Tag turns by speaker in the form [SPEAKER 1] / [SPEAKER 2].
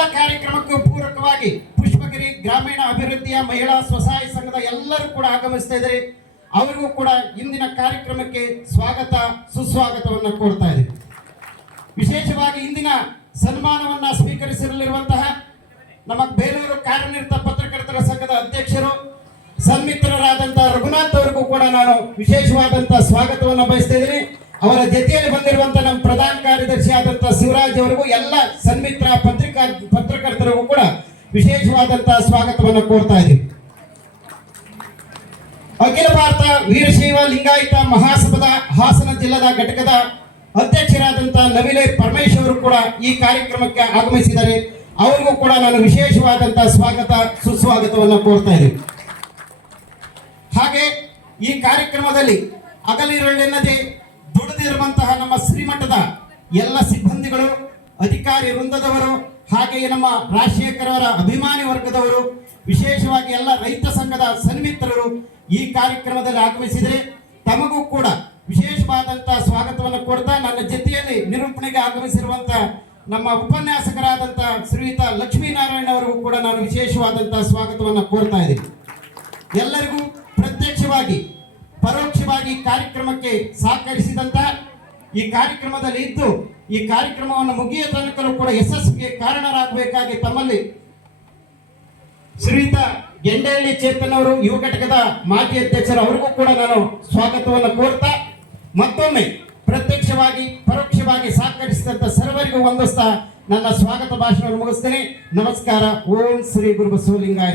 [SPEAKER 1] ಎಲ್ಲ ಕಾರ್ಯಕ್ರಮಕ್ಕೂ ಪೂರಕವಾಗಿ ಪುಷ್ಪಗಿರಿ ಗ್ರಾಮೀಣ ಅಭಿವೃದ್ಧಿಯ ಮಹಿಳಾ ಸ್ವಸಹಾಯ ಸಂಘದ ಎಲ್ಲರೂ ಕೂಡ ಆಗಮಿಸ್ತಾ ಇದ್ದಾರೆ. ಅವರಿಗೂ ಕೂಡ ಇಂದಿನ ಕಾರ್ಯಕ್ರಮಕ್ಕೆ ಸ್ವಾಗತ, ಸುಸ್ವಾಗತವನ್ನು ಕೊಡ್ತಾ ಇದೆ. ವಿಶೇಷವಾಗಿ ಇಂದಿನ ಸನ್ಮಾನವನ್ನ ಸ್ವೀಕರಿಸಿರಲಿರುವಂತಹ ನಮ್ಮ ಬೇಲೂರು ಕಾರ್ಯನಿರತ ಪತ್ರಕರ್ತರ ಸಂಘದ ಅಧ್ಯಕ್ಷರು, ಸನ್ಮಿತ್ರರಾದಂತಹ ರಘುನಾಥ್ ಅವರಿಗೂ ಕೂಡ ನಾನು ವಿಶೇಷವಾದಂತಹ ಸ್ವಾಗತವನ್ನು ಬಯಸ್ತಾ ಇದ್ದೀನಿ. ಅವರ ಜೊತೆಯಲ್ಲಿ ಬಂದಿರುವಂತಹ ನಮ್ಮ ಪ್ರಧಾನ ಕಾರ್ಯದರ್ಶಿ ಆದಂತಹ ಶಿವರಾಜ್ ಅವರಿಗೂ ಎಲ್ಲ ಸನ್ಮಿತ್ರ ವಿಶೇಷವಾದಂತಹ ಸ್ವಾಗತವನ್ನು ಕೋರ್ತಾ ಇದ್ದೀವಿ ಅಖಿಲ ಭಾರತ ವೀರಶೈವ ಲಿಂಗಾಯತ ಮಹಾಸಭದ ಹಾಸನ ಜಿಲ್ಲಾದ ಘಟಕದ ಅಧ್ಯಕ್ಷರಾದಂತಹ ನವಿಲೆ ಪರಮೇಶ್ ಅವರು ಕೂಡ ಈ ಕಾರ್ಯಕ್ರಮಕ್ಕೆ ಆಗಮಿಸಿದ್ದಾರೆ. ಅವರಿಗೂ ಕೂಡ ನಾನು ವಿಶೇಷವಾದಂತಹ ಸ್ವಾಗತ, ಸುಸ್ವಾಗತವನ್ನು ಕೋರ್ತಾ ಇದ್ದೀನಿ. ಹಾಗೆ ಈ ಕಾರ್ಯಕ್ರಮದಲ್ಲಿ ಹಗಲಿರುಳೆನ್ನದೆ ದುಡಿದಿರುವಂತಹ ನಮ್ಮ ಶ್ರೀಮಠದ ಎಲ್ಲ ಸಿಬ್ಬಂದಿಗಳು, ಅಧಿಕಾರಿ ವೃಂದದವರು ಹಾಗೆಯೇ ನಮ್ಮ ರಾಜಶೇಖರ್ ಅಭಿಮಾನಿ ವರ್ಗದವರು, ವಿಶೇಷವಾಗಿ ಎಲ್ಲ ರೈತ ಸಂಘದ ಸನ್ಮಿತ್ರರು ಈ ಕಾರ್ಯಕ್ರಮದಲ್ಲಿ ಆಗಮಿಸಿದರೆ ತಮಗೂ ಕೂಡ ವಿಶೇಷವಾದಂತಹ ಸ್ವಾಗತವನ್ನು ಕೊಡ್ತಾ ನನ್ನ ಜೊತೆಯಲ್ಲಿ ನಿರೂಪಣೆಗೆ ಆಗಮಿಸಿರುವಂತಹ ನಮ್ಮ ಉಪನ್ಯಾಸಕರಾದಂತಹ ಶ್ರೀಯುತ ಲಕ್ಷ್ಮೀನಾರಾಯಣ ಅವರಿಗೂ ಕೂಡ ನಾನು ವಿಶೇಷವಾದಂತಹ ಸ್ವಾಗತವನ್ನು ಕೋರ್ತಾ ಇದ್ದೀನಿ. ಎಲ್ಲರಿಗೂ ಪ್ರತ್ಯಕ್ಷವಾಗಿ, ಪರೋಕ್ಷವಾಗಿ ಕಾರ್ಯಕ್ರಮಕ್ಕೆ ಸಹಕರಿಸಿದಂತಹ ಈ ಕಾರ್ಯಕ್ರಮದಲ್ಲಿ ಇದ್ದು ಈ ಕಾರ್ಯಕ್ರಮವನ್ನು ಮುಗಿಯ ತನಕ ಕೂಡ ಯಶಸ್ಸಿಗೆ ಕಾರಣರಾಗಬೇಕಾಗಿ ತಮ್ಮಲ್ಲಿ ಶ್ರೀಯುತ ಗೆಂಡಹಳ್ಳಿ ಚೇತನ್ ಅವರು ಯುವ ಘಟಕದ ಮಾಜಿ ಅಧ್ಯಕ್ಷರು, ಅವರಿಗೂ ಕೂಡ ನಾನು ಸ್ವಾಗತವನ್ನು ಕೋರ್ತಾ ಮತ್ತೊಮ್ಮೆ ಪ್ರತ್ಯಕ್ಷವಾಗಿ, ಪರೋಕ್ಷವಾಗಿ ಸಹಕರಿಸಿದಂತ ಸರ್ವರಿಗೂ ವಂದಿಸ್ತಾ ನನ್ನ ಸ್ವಾಗತ ಭಾಷಣವನ್ನು ಮುಗಿಸ್ತೇನೆ. ನಮಸ್ಕಾರ. ಓಂ ಶ್ರೀ ಗುರು ಬಸವಲಿಂಗಾಯ